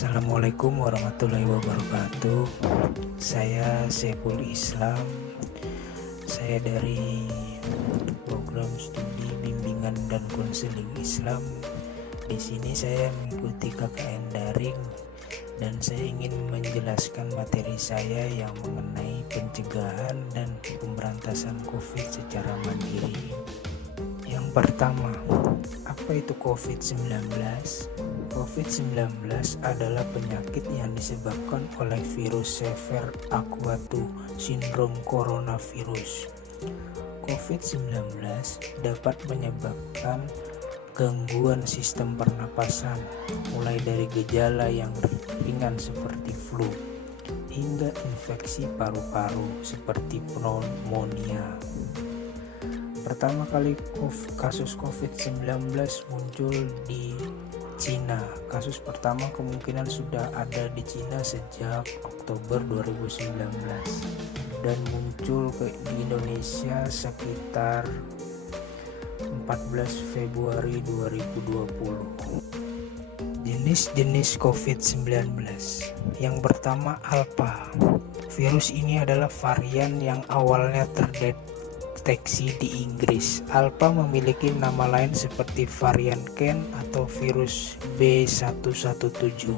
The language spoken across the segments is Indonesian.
Assalamualaikum warahmatullahi wabarakatuh. Saya Saiful Islam. Saya dari program studi bimbingan dan konseling Islam. Di sini saya mengikuti KKN daring dan saya ingin menjelaskan materi saya yang mengenai pencegahan dan pemberantasan COVID secara mandiri. Yang pertama, apa itu COVID-19? COVID-19 adalah penyakit yang disebabkan oleh virus Severe Aquatic Syndrome coronavirus. COVID-19 dapat menyebabkan gangguan sistem pernapasan, mulai dari gejala yang ringan seperti flu, hingga infeksi paru-paru seperti pneumonia. Pertama kali kasus COVID-19 muncul di Cina. Kasus pertama kemungkinan sudah ada di Cina sejak Oktober 2019 dan muncul di Indonesia sekitar 14 Februari 2020. Jenis-jenis COVID-19. Yang pertama, Alpha. Virus ini adalah varian yang awalnya terdeteksi di Inggris. Alpha memiliki nama lain seperti varian Ken atau virus B117.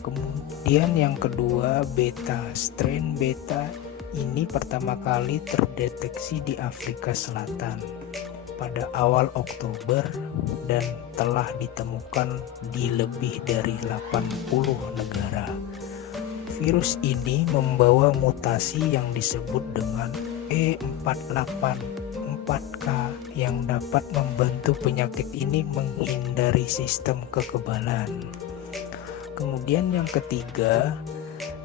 Kemudian yang kedua, Beta. Strain Beta ini pertama kali terdeteksi di Afrika Selatan pada awal Oktober dan telah ditemukan di lebih dari 80 negara. Virus ini membawa mutasi yang disebut dengan E484K yang dapat membantu penyakit ini menghindari sistem kekebalan. Kemudian yang ketiga,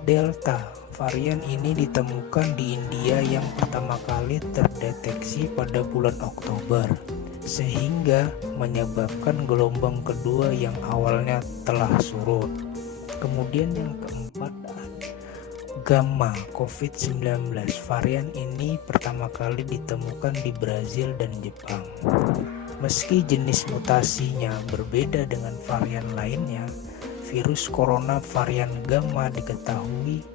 Delta. Varian ini ditemukan di India yang pertama kali terdeteksi pada bulan Oktober, sehingga menyebabkan gelombang kedua yang awalnya telah surut. Kemudian yang keempat, Gamma COVID-19. Varian ini pertama kali ditemukan di Brazil dan Jepang. Meski jenis mutasinya berbeda dengan varian lainnya, virus corona varian Gamma diketahui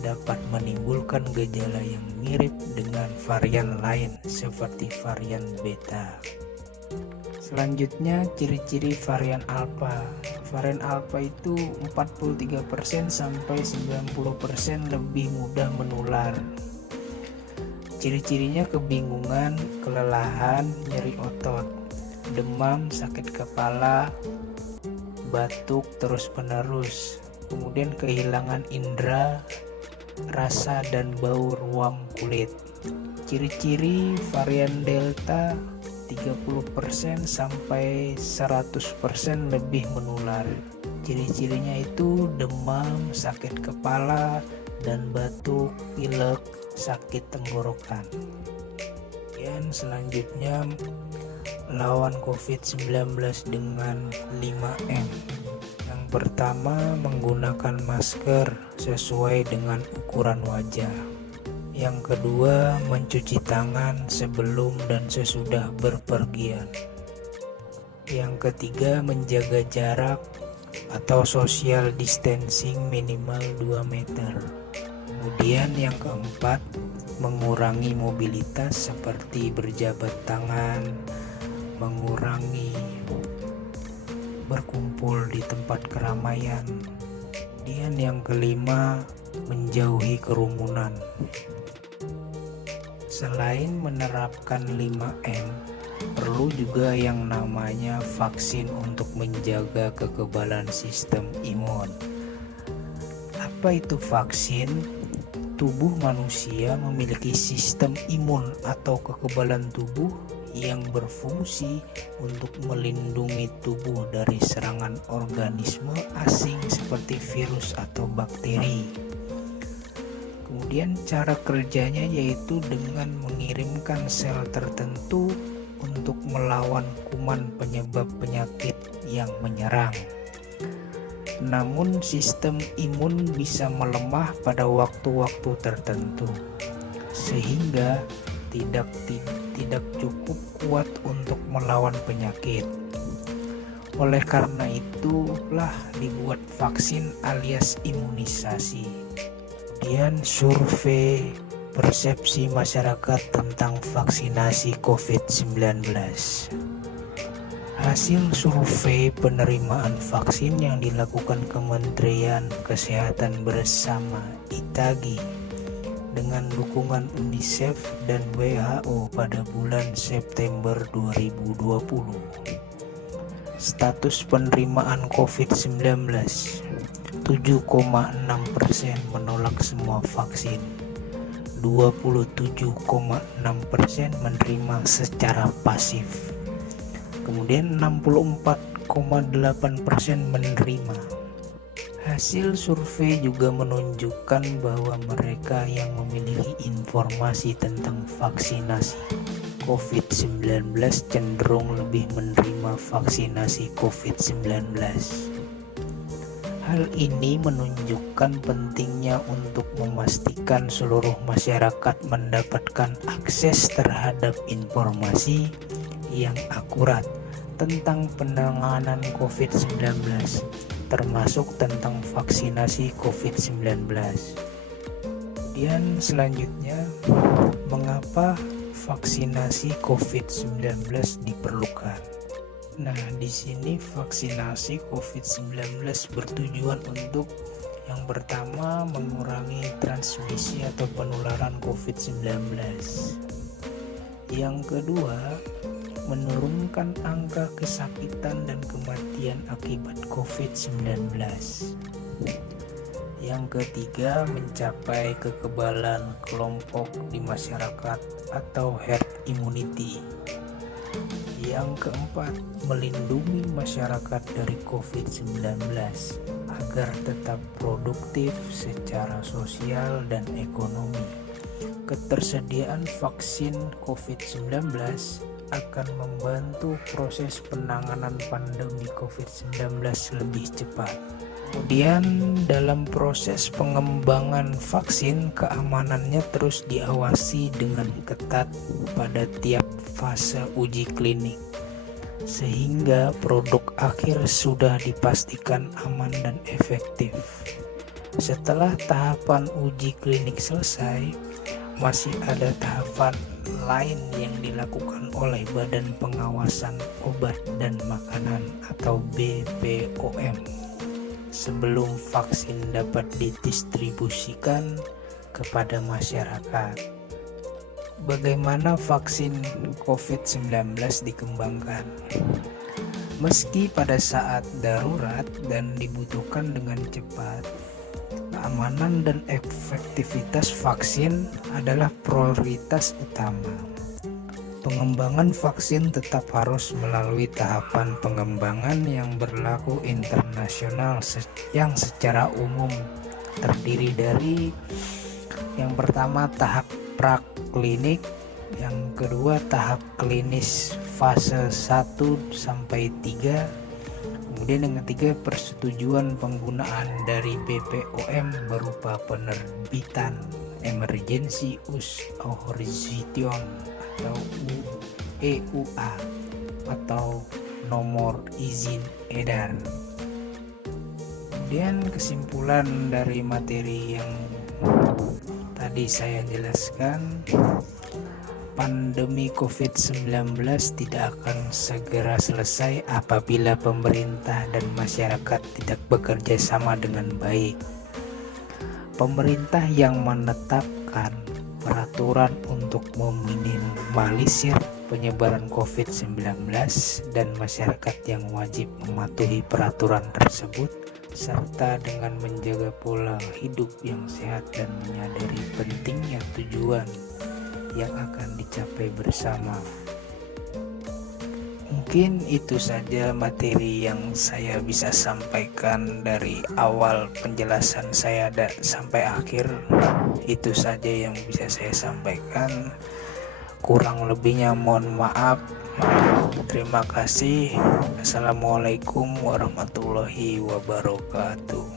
dapat menimbulkan gejala yang mirip dengan varian lain seperti varian Beta. Selanjutnya, ciri-ciri varian Alpha. Varian Alpha itu 43% sampai 90% lebih mudah menular. Ciri-cirinya kebingungan, kelelahan, nyeri otot, demam, sakit kepala, batuk terus-menerus, kemudian kehilangan indera, rasa dan bau ruam kulit. Ciri-ciri varian Delta 30% sampai 100% lebih menular. Ciri-cirinya itu demam, sakit kepala, dan batuk, pilek, sakit tenggorokan. Dan selanjutnya, lawan COVID-19 dengan 5M. Yang pertama, menggunakan masker sesuai dengan ukuran wajah. Yang kedua, mencuci tangan sebelum dan sesudah berpergian. Yang ketiga, menjaga jarak atau social distancing minimal 2 meter. Kemudian yang keempat, mengurangi mobilitas seperti berjabat tangan, mengurangi berkumpul di tempat keramaian. Kemudian yang kelima, menjauhi kerumunan. Selain menerapkan 5M, perlu juga yang namanya vaksin untuk menjaga kekebalan sistem imun. Apa itu vaksin? Tubuh manusia memiliki sistem imun atau kekebalan tubuh yang berfungsi untuk melindungi tubuh dari serangan organisme asing seperti virus atau bakteri. Kemudian cara kerjanya yaitu dengan mengirimkan sel tertentu untuk melawan kuman penyebab penyakit yang menyerang. Namun sistem imun bisa melemah pada waktu-waktu tertentu, sehingga tidak cukup kuat untuk melawan penyakit. Oleh karena itulah dibuat vaksin alias imunisasi. Kemudian survei persepsi masyarakat tentang vaksinasi COVID-19. Hasil survei penerimaan vaksin yang dilakukan Kementerian Kesehatan bersama ITAGI dengan dukungan UNICEF dan WHO pada bulan September 2020. Status penerimaan COVID-19, 7,6% menolak semua vaksin, 27,6% menerima secara pasif. Kemudian 64,8% menerima. Hasil survei juga menunjukkan bahwa mereka yang memiliki informasi tentang vaksinasi COVID-19 cenderung lebih menerima vaksinasi COVID-19. Hal ini menunjukkan pentingnya untuk memastikan seluruh masyarakat mendapatkan akses terhadap informasi yang akurat tentang penanganan COVID-19, termasuk tentang vaksinasi COVID-19. Kemudian selanjutnya, mengapa vaksinasi COVID-19 diperlukan? Nah, di sini vaksinasi COVID-19 bertujuan untuk yang pertama mengurangi transmisi atau penularan COVID-19. Yang kedua, menurunkan angka kesakitan dan kematian akibat COVID-19. Yang ketiga, mencapai kekebalan kelompok di masyarakat atau herd immunity. Yang keempat, melindungi masyarakat dari COVID-19 agar tetap produktif secara sosial dan ekonomi. Ketersediaan vaksin COVID-19 akan membantu proses penanganan pandemi COVID-19 lebih cepat. Kemudian dalam proses pengembangan vaksin, keamanannya terus diawasi dengan ketat pada tiap fase uji klinik, sehingga produk akhir sudah dipastikan aman dan efektif. Setelah tahapan uji klinik selesai, masih ada tahapan lain yang dilakukan oleh Badan Pengawasan Obat dan Makanan atau BPOM sebelum vaksin dapat didistribusikan kepada masyarakat. Bagaimana vaksin COVID-19 dikembangkan? Meski pada saat darurat dan dibutuhkan dengan cepat, keamanan dan efektivitas vaksin adalah prioritas utama. Pengembangan vaksin tetap harus melalui tahapan pengembangan yang berlaku internasional yang secara umum terdiri dari yang pertama tahap praklinik, yang kedua tahap klinis fase 1 sampai 3, kemudian yang ketiga persetujuan penggunaan dari BPOM berupa penerbitan Emergency Use Authorization atau EUA atau nomor izin edar. Kemudian kesimpulan dari materi yang tadi saya jelaskan, pandemi COVID-19 tidak akan segera selesai apabila pemerintah dan masyarakat tidak bekerja sama dengan baik. Pemerintah yang menetapkan peraturan untuk meminimalisir penyebaran COVID-19 dan masyarakat yang wajib mematuhi peraturan tersebut, serta dengan menjaga pola hidup yang sehat dan menyadari pentingnya tujuan yang akan dicapai bersama. Mungkin itu saja materi yang saya bisa sampaikan dari awal penjelasan saya sampai akhir. Itu saja yang bisa saya sampaikan. Kurang lebihnya mohon maaf. Terima kasih. Assalamualaikum warahmatullahi wabarakatuh.